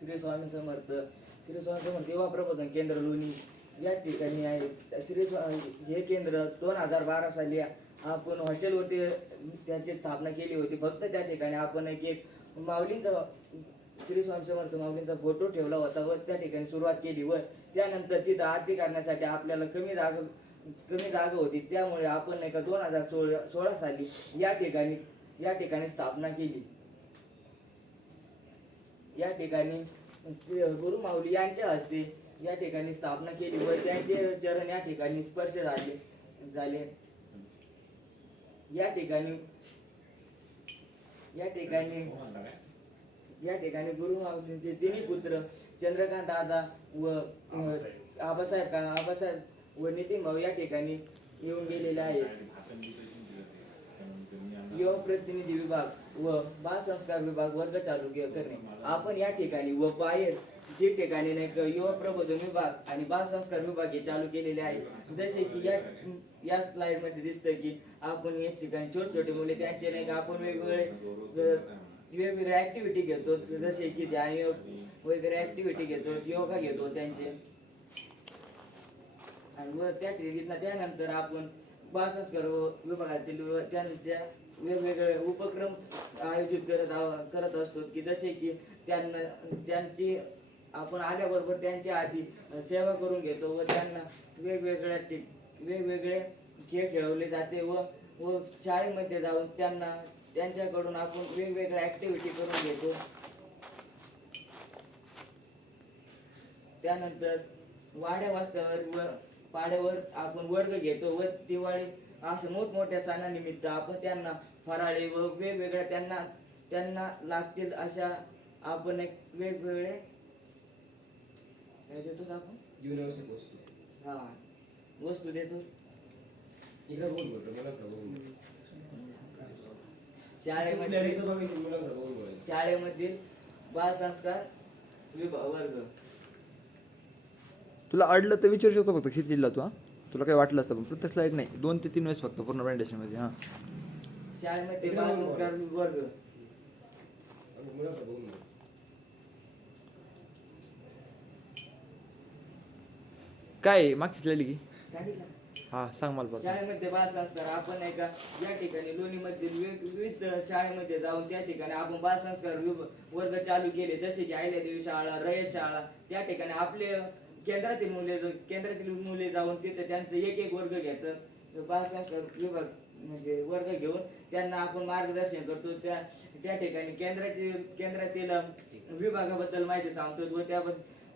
श्री स्वामी समर्थ. श्री स्वामी समर्थ युवा प्रबोधन केंद्र लोणी या ठिकाणी आहे. हे केंद्र 2012 साली आपण हॉटेलवरती त्याची स्थापना केली होती. फक्त त्या ठिकाणी आपण एक माऊलींचा श्री स्वामी समर्थ माऊलींचा फोटो ठेवला होता व त्या ठिकाणी सुरुवात केली व त्यानंतर तिथं आरती करण्यासाठी आपल्याला कमी जागा होती. त्यामुळे आपण नाही का 2016 साली या ठिकाणी स्थापना केली. या ठिकाणी गुरु माऊली यांच्या हस्ते या ठिकाणी स्थापना केली व त्यांचे चरण या ठिकाणी स्पर्श झाले. या ठिकाणी गुरु माऊलींचे तिन्ही पुत्र चंद्रकांत दादा व आबासाहेब व नितीन भाऊ या ठिकाणी येऊन गेलेले आहेत. युवा प्रतिनिधी विभाग व बाल संस्कार विभाग वर्ग चालू करणे. आपण या ठिकाणी व बाहेर जे ठिकाणी नाही युवा प्रबोधन विभाग आणि बाल संस्कार विभाग हे चालू केलेले आहे. जसे की या स्लाइड मध्ये दिसतं की आपण या ठिकाणी छोटे मुले त्यांचे नाही आपण वेगवेगळ्या ऍक्टिव्हिटी घेतो. जसे की ध्यान योग वगैरे ऍक्टिव्हिटी घेतो, योगा घेतो त्यांचे. आणि व त्यानंतर आपण बाल संस्कार विभागातील त्यांच्या वेगवेगळे उपक्रम आयोजित करत असतो की जसे की त्यांची आपण आल्याबरोबर त्यांच्या आधी सेवा करून घेतो व त्यांना वेगवेगळे खेळ खेळवले जाते व शाळेमध्ये जाऊन त्यांच्याकडून आपण वेगवेगळ्या ऍक्टिव्हिटी करून घेतो. त्यानंतर वाड्या वाजतावर व पाड्यावर आपण वर्ग घेतो व दिवाळी अशा मोठमोठ्या सणानिमित्त आपण त्यांना फराळे व वेगवेगळ्या त्यांना लागतील अशा आपण एक वेगवेगळे देतो आपण जीवनावश्यक वस्तू वस्तू देतो. शाळेमधील बाल संस्कार वर्ग. तुला अडलं तर विचारू शकतो फक्त खिचडीला तू. तुला काही वाटलं असतं पण प्रत्येक स्लाइड नाही, 2 ते 3 वेळेस फक्त पूर्ण प्रेझेंटेशन मध्ये. शाळेमध्ये बाल संस्कार वर्ग. काय मागची स्लाइड की सांग मला. शाळेमध्ये बाल संस्कार आपण नाही का या ठिकाणी लोणीमध्ये विविध शाळेमध्ये जाऊन त्या ठिकाणी आपण बाल संस्कार वर्ग चालू केले. जसे की अहिल्यादेवी शाळा, रयत शाळा त्या ठिकाणी आपले केंद्रातील मुले जाऊन तिथे त्यांचं एक वर्ग घ्यायचं. बाल संस्कार विभाग म्हणजे वर्ग घेऊन त्यांना आपण मार्गदर्शन करतो. त्या ठिकाणी केंद्रातील विभागाबद्दल माहिती सांगतो व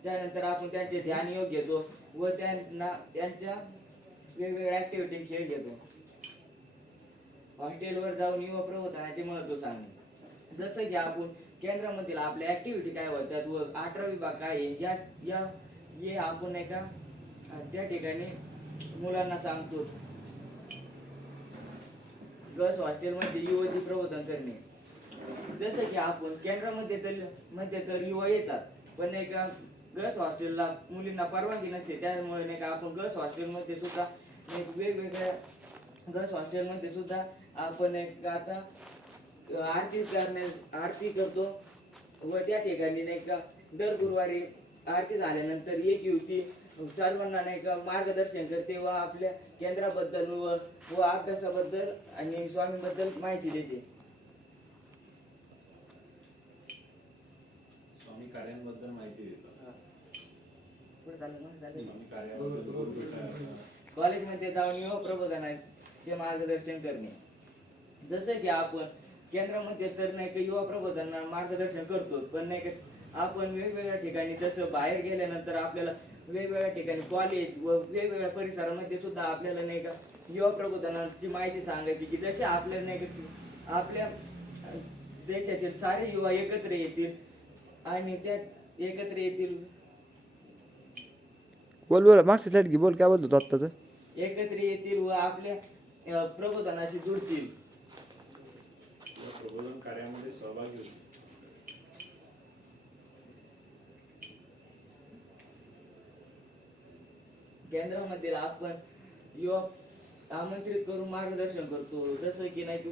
त्यानंतर आपण त्यांचे ध्यान योग घेतो व त्यांच्या वेगवेगळ्या ऍक्टिव्हिटी खेळ घेतो. हॉस्टेलवर जाऊन युवा प्रबोधनाचे महत्व सांगणे. जसं की आपण केंद्रामधील आपल्या ऍक्टिव्हिटी काय होतात व 18 विभाग काय हे आपण नाही का त्या ठिकाणी मुलांना सांगतो. गर्ल्स हॉस्टेलमध्ये युवती प्रबोधन करणे. जसं की आपण केंद्रामध्ये तर युवा येतात पण नाही का गर्ल्स हॉस्टेलला मुलींना परवानगी नसते. त्यामुळे नाही का आपण गर्ल्स हॉस्टेलमध्ये सुद्धा वेगवेगळ्या गर्ल्स हॉस्टेलमध्ये सुद्धा आपण आता आरती करतो व त्या ठिकाणी नाही का दर गुरुवारी आरती झाल्यानंतर एक युवती सर्वांना नाही का मार्गदर्शन करते व आपल्या केंद्राबद्दल व अभ्यासाबद्दल आणि स्वामीबद्दल माहिती देते. स्वामी कार्यांबद्दल माहिती देतात. कॉलेजमध्ये जाऊन युवा प्रबोधनाचे मार्गदर्शन करणे. जसं की आपण केंद्रामध्ये तर नाही का युवा प्रबोधनाला मार्गदर्शन करतो पण नाही का आपण वेगवेगळ्या ठिकाणी जसं बाहेर गेल्यानंतर आपल्याला वेगवेगळ्या ठिकाणी कॉलेज व वेगवेगळ्या परिसरामध्ये सुद्धा आपल्याला नाही का युवा प्रबोधनाची माहिती सांगायची की जसे आपल्याला नाही का आपल्या देशातील सारे युवा एकत्र येतील आणि त्यात एकत्र येतील. बोल मागची स्लाइड घे. बोल काय बोलतो आत्ताच. एकत्र येतील व आपल्या प्रबोधनाशी जुळतील. प्रबोधन कार्यामध्ये सहभागी होतील. केंद्रामध्ये आपण युवक आमंत्रित करून मार्गदर्शन करतो. जसं की नाही तू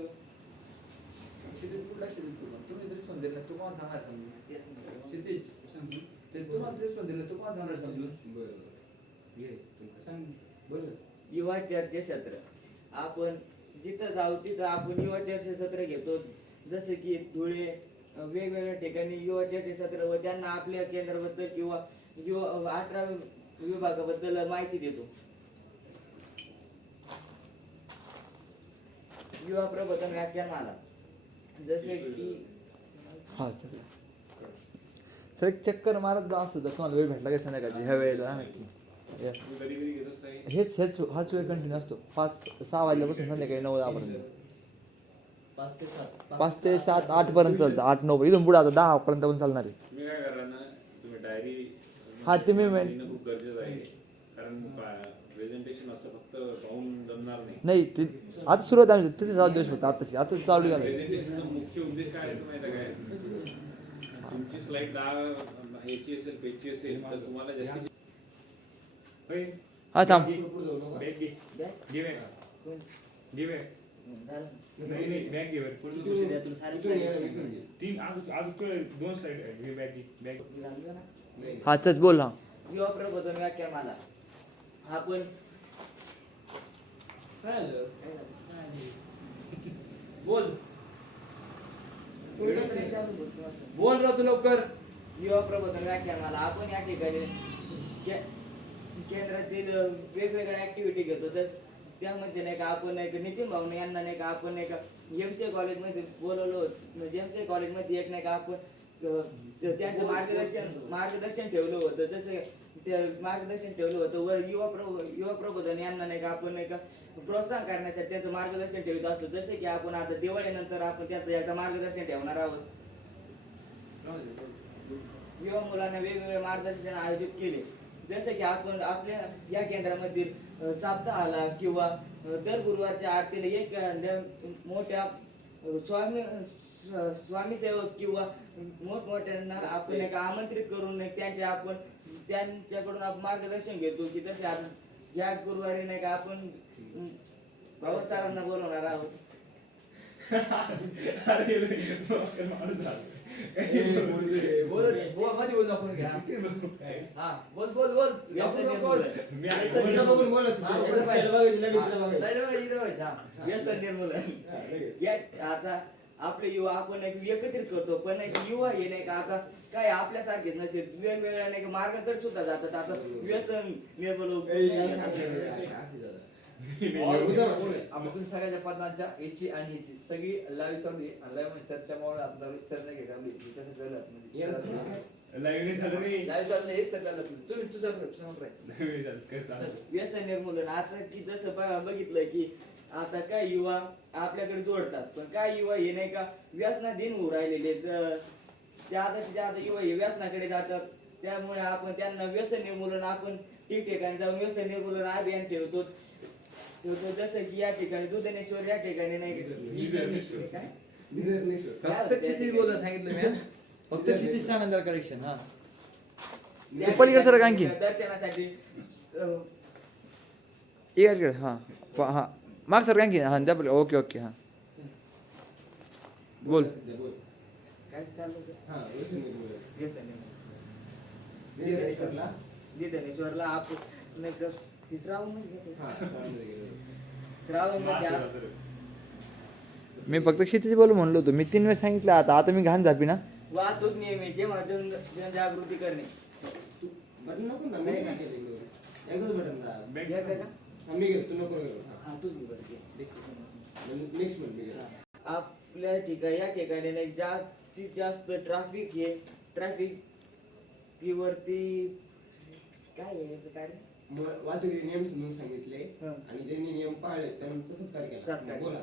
तुम्ही तरी समजेल ना, तुम्हाला सांगा. युवा चर्चासत्र आपण जिथं जाऊ तिथं आपण युवा चर्चासत्र घेतो. जसे की धुळे वेगवेगळ्या ठिकाणी युवा चर्चासत्र व त्यांना आपल्या केंद्राबद्दल किंवा युवा 18 विभागाबद्दल माहिती देतो. युवा प्रबोधन व्याख्यानमाला जसे की हा सर एक चक्कर मारत जा असं जर तुम्हाला वेळ भेटला काय संध्याकाळची ह्या वेळेला नक्की Yes. हाच वेळ कंटिन्यू असतो 5-6 वाजल्यापासून संध्याकाळी 9-10 पर्यंत 5 ते 7 8 पर्यंत चालतं 8-9 इथून पुढे आता 10 पर्यंत पण चालणार आहे. तुम्ही काय करा ना, तुम्ही डायरी हा तुम्ही खूप गरजेचं आहे. कारण प्रेझेंटेशन असं फक्त पाहून जमणार नाही. नाही ते आता सुरुवात आम्ही तिथे जाऊ देऊ शकतो आता चालू झालं. प्रेझेंटेशनचा मुख्य उद्देश काय आहे माहिती आहे काय? तुमची स्लाइड 10 याची असेल, पेजची असेल तर तुम्हाला जास्तीत हा थांब हा चल बोल हा युवा प्रबोधन व्याख्यानमाला आपण बोल बोल रा तू लवकर. युवा प्रबोधन व्याख्यानमाला आपण या ठिकाणी केंद्रातील वेगवेगळ्या ऍक्टिव्हिटी घेतो. तर त्यामध्ये नाही का आपण नाही का नितीन भाऊने यांना नाही का आपण नाही का MCA कॉलेजमध्ये बोलवलं होतं. MCA कॉलेजमध्ये एक नाही का आपण त्यांचं मार्गदर्शन ठेवलं होतं. जसं ते मार्गदर्शन ठेवलं होतं व युवा प्रबोधन यांना नाही का आपण नाही का प्रोत्साहन करण्यासाठी त्याचं मार्गदर्शन ठेवत असतो. जसे की आपण आता दिवाळीनंतर आपण त्याचं याचं मार्गदर्शन ठेवणार आहोत. युवा मुलांना वेगवेगळे मार्गदर्शन आयोजित केले. जसं की आपण आपल्या या केंद्रामधील सप्ताहाला किंवा दर गुरुवारच्या आरतीला एक मोठ्या स्वामी सेवक किंवा मोठमोठ्यांना आपण एक आमंत्रित करून त्यांच्याकडून आपण मार्गदर्शन घेतो. की तसे आपण या गुरुवारी नाही का आपण भावसारांना बोलवणार आहोत. व्यसन निर्मूलन आता आपले युवा आपण एकत्रित करतो. पण युवा हे नाही का आता काय आपल्यासारखेच नसते, वेगवेगळ्या नाही का मार्गाकडे सुद्धा जातात. आता व्यसन निर्मूलन आपण सगळ्याच्या पदांच्या याची आणि याची सगळी लाईव्ह चालू आहे आणि लाईव्ह चर्चामुळे आपल्याला चर्चा घ्यायला व्यसन निर्मूलन आता की जसं बघितलं की आता काय युवा आपल्याकडे जोडतात. पण काय युवा हे नाही का व्यसनाधीन होऊ राहिलेले. आता युवा हे व्यसनाकडे जातात. त्यामुळे आपण त्यांना व्यसन निर्मूलन आपण ठिकठिकाणी जाऊन व्यसन निर्मूलन अभियान ठेवतो. जसं की या ठिकाणी दुधनेश्वर या ठिकाणी नाही फक्त किती सांगा कलेक्शन हा पलीकडे सर आणखी दर्शनासाठी इकडे हा हा माग सर आणखी हा त्या ओके ओके हा बोल काय चालू दुधनेश्वरला आपण नाही का मी फक्त शेतीची बोलू म्हणलो होतो. मी 3 वेळेस सांगितलं. आता मी घाण झापी ना. वाहतूक नियमाचे जनजागृती करणे. आपल्या ठिकाणी या ठिकाणी नाही जास्तीत जास्त ट्रॅफिक वरती काय काय वाहतुकीचे नियम समजून सांगितले आणि ज्यांनी नियम पाळले त्यांचा सत्कार केला. बोला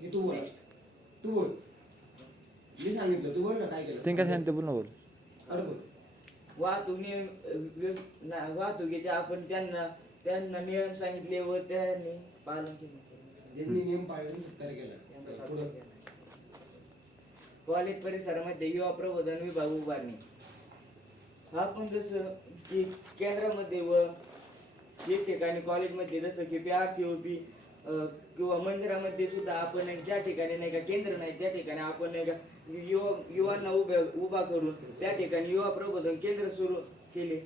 हे तू बोल मी सांगितलं तू बोल ना काय केलं ते काय सांगितलं बोल ना बोल. अरे बोल. वाहतुकीचे आपण त्यांना नियम सांगितले व त्यांनी पालन केले. ज्यांनी नियम पाळले सत्कार केला. कॉलेज परिसरामध्ये युवा प्रबोधन विभाग उभारणे. आपण जसं की केंद्रामध्ये व एक ठिकाणी कॉलेजमध्ये जसं की PRCOP किंवा मंदिरामध्ये सुद्धा आपण ज्या ठिकाणी नाही का केंद्र नाही त्या ठिकाणी आपण नाही का युवांना उभा करून त्या ठिकाणी युवा प्रबोधन केंद्र सुरू केले.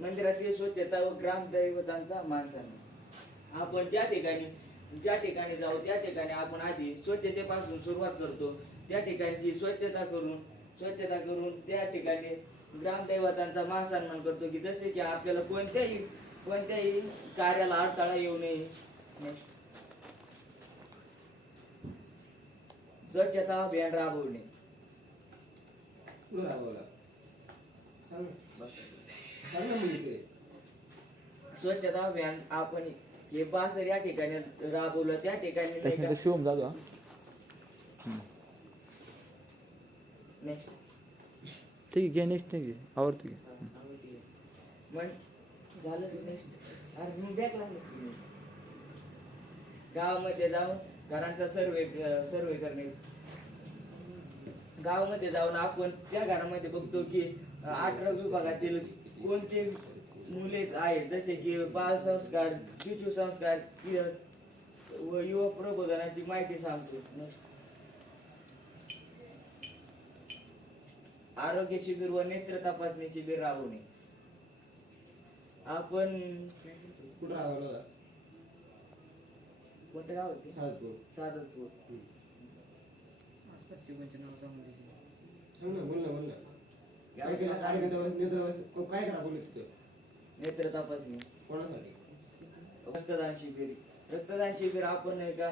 मंदिरातील स्वच्छता व ग्रामदैवतांचा मान सन्मान. आपण ज्या ठिकाणी जाऊ त्या ठिकाणी आपण आधी स्वच्छतेपासून सुरुवात करतो. त्या ठिकाणची स्वच्छता करून त्या ठिकाणी ग्रामदैवतांचा मान सन्मान करतो की जसे की आपल्याला कोणत्याही कार्याला अडथळा येऊ नये. स्वच्छता अभियान राबवणे. बोला बोला सांग सांग ना मुली स्वच्छता अभियान आपण हे बासर या ठिकाणी राबवलं. त्या ठिकाणी नाही त्याच्यानंतर का- शिवम जातो Next. ठीक आहे घे नेक्स्ट नाही घे आवडते घे मग झालं की next? अरे मग back लागलं की. गावामध्ये जाऊन घरांचा सर्वे करणे. गावामध्ये जाऊन आपण त्या घरामध्ये बघतो की 18 विभागातील कोणते मुले आहेत जसे की बालसंस्कार, शिशु संस्कार व युवक प्रबोधनाची माहिती सांगतो. आरोग्य शिबिर व नेत्र तपासणी शिबिर राबवणे. आपण कुठं राहला कोणतं गाव होते? सातपूर सादतपूर. सांग ना बोल ना काय केलं काय करा बोलू तिथं नेत्र तपासणी. कोणासाठी रक्तदान शिबिर आपण नाही का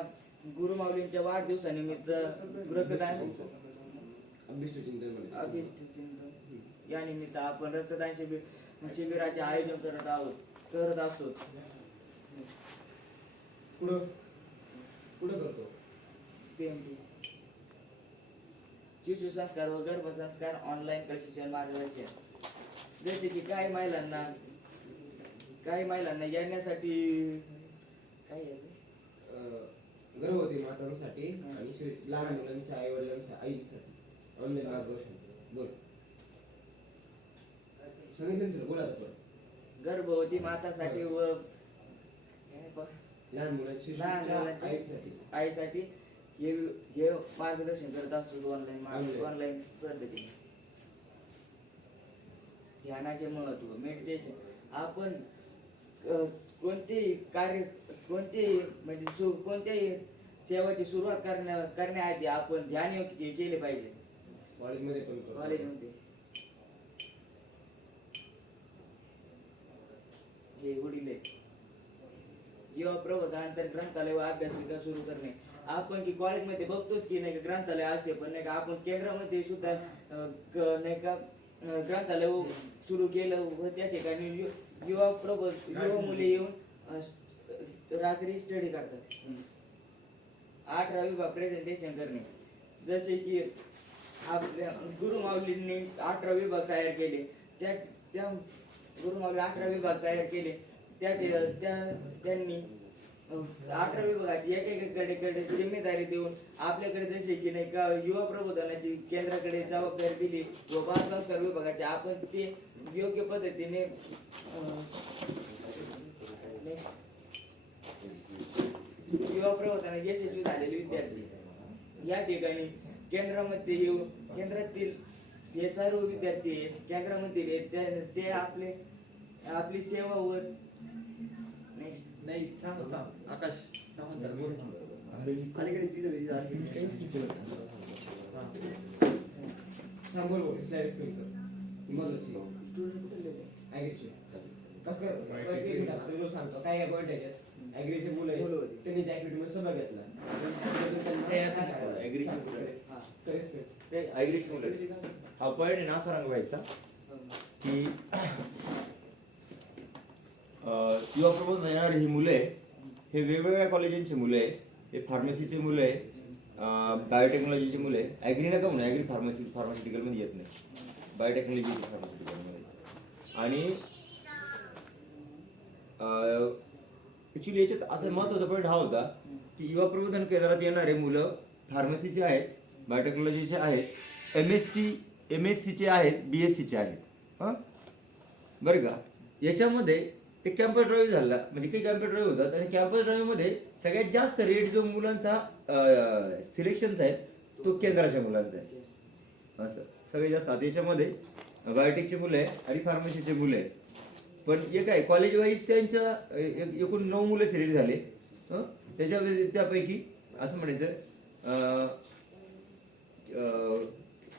गुरुमाऊलींच्या वाढदिवसानिमित्त रक्तदान या निमित्त आपण रक्तदान शिबिराचे आयोजन करत असतो. कुठं करतो शिशु संस्कार व गर्भसंस्कार ऑनलाईन प्रशिक्षण मार्गदर्शन. जसे की काही महिलांना येण्यासाठी काय आहे? गर्भवती मातांसाठी आणि लहान मुलांच्या आई वडिलांच्या आईसाठी ऑनलाईन मार्गदर्शन बोल सांगितलं बोला गर्भवती मातासाठी व लहान मुलांची आईसाठी हे मार्गदर्शन करत असतो ऑनलाईन पद्धतीने. ध्यानाचे महत्व. मेडिटेशन. आपण कोणतेही सेवाची सुरुवात करण्याआधी आपण ध्यान केले पाहिजे. कॉलेजमध्ये पण कॉलेजमध्ये हे वडील आहे. युवा प्रबोधनानंतर ग्रंथालय व अभ्यासिका सुरू करणे. आपण की कॉलेजमध्ये बघतोच की नाही का ग्रंथालय असते पण नाही का आपण केंद्रामध्ये सुद्धा नाही का ग्रंथालय सुरू केलं व त्या ठिकाणी युवा मुले येऊन रात्री स्टडी करतात. 18 विभाग प्रेझेंटेशन करणे. जसे की आपल्या गुरुमाऊलींनी 18 विभाग तयार केले. त्या गुरुमाऊली 18 विभाग तयार केले. त्यांनी 18 विभागाची एकेकडे जिम्मेदारी देऊन आपल्याकडे जसे की नाही का युवा प्रबोधनाची केंद्राकडे जबाबदारी दिली व बालसंस्कार विभागाची आपण ते योग्य पद्धतीने युवा प्रबोधना यशस्वी झालेले विद्यार्थी या ठिकाणी केंद्रातील हे सर्व विद्यार्थी केंद्रामधील ते आपली सेवा व नाही सांग आकाश बोल बोल स्लाइड कसं सांगतो काय काय पॉईंट आहे ॲग्रीचे मुलं त्यांनी त्या ॲक्टिव्हिटीमध्ये सहभाग घेतला हा पॉईंट ना असा रंगवायचा की युवा प्रबोधन येणारे ही मुलं आहे हे वेगवेगळ्या कॉलेजांची मुलं आहे. हे फार्मसीचे मुलं आहे, बायोटेक्नॉलॉजीचे मुलं आहे. ॲग्री नका म्हणून ॲग्री फार्मास्युटिकलमध्ये येत नाही, बायोटेक्नॉलॉजी फार्मास्युटिकलमध्ये. आणि ॲक्च्युली याच्यात असं महत्त्वाचा पॉईंट हा होता की युवा प्रबोधन केंद्रात येणारे मुलं फार्मसीचे आहेत, बायोटेक्नॉलॉजीचे आहेत, MSCचे आहेत, BSCचे आहेत. हां बरं का. याच्यामध्ये ते कॅम्पस ड्राईव्ह झाला म्हणजे काही कॅम्पस ड्राईव्ह होतात आणि कॅम्पस ड्राईव्हमध्ये सगळ्यात जास्त रेट जो मुलांचा सिलेक्शनचा आहे तो केंद्राच्या मुलांचा आहे. असं सगळे जास्त आता याच्यामध्ये बायोटेकची मुलं आहे आणि फार्मसीचे मुलं आहे. पण एक आहे कॉलेज वाईज त्यांच्या एकूण 9 मुलं सिलेक्ट झाले. त्याच्यामध्ये त्यापैकी असं म्हणायचं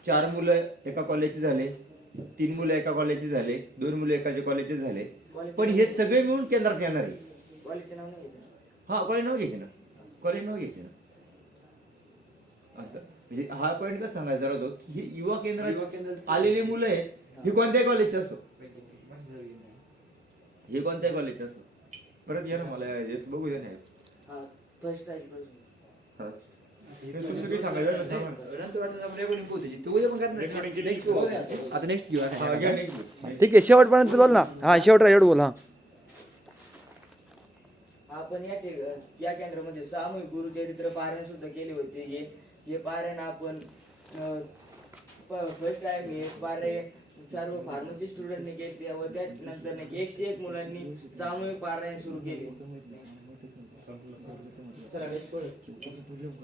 4 मुलं एका कॉलेजचे झाले, 3 मुलं एका कॉलेजचे झाले, 2 मुलं एकाच्या कॉलेजचे झाले. पण हे सगळे मिळून केंद्रात येणार आहे. कॉलेजचे नाव नाही घेतलं. हा कॉलेज नाव घ्यायचे ना, कॉलेज नाव घ्यायचे ना. असं म्हणजे हा पॉईंट का सांगायचा होतो की ही युवा केंद्रात आलेली मुलं आहे हे कोणत्याही कॉलेजचे असो, हे कोणत्याही कॉलेजचे असो. परत या ना मला बघू द्या नाही. हा, फर्स्ट आहे फर्स्ट. हा. तुमचं काही सांगायचं नसेल ना? नंतर वाटतं आपण रेकॉर्डिंग पोहोचू. तू उद्या पण करणार Recording केली. Next घेऊ. आता नेक्स्ट घेऊ हा, घ्या next. ठीक आहे शेवटपर्यंत बोल ना. हा शेवट एवढं बोल. हा आपण या केंद्रामध्ये सामूहिक गुरुचरित्र पारायण सुद्धा केले होते. हे पारायण आपण फर्स्ट टाइम हे पारायण सर्व फार्मसी स्टुडंटने घेतले व त्यानंतर 101 मुलांनी सामूहिक पारायण सुरू केले. चला next पुढे.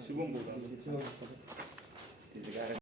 शुभम बोला. तिथे काय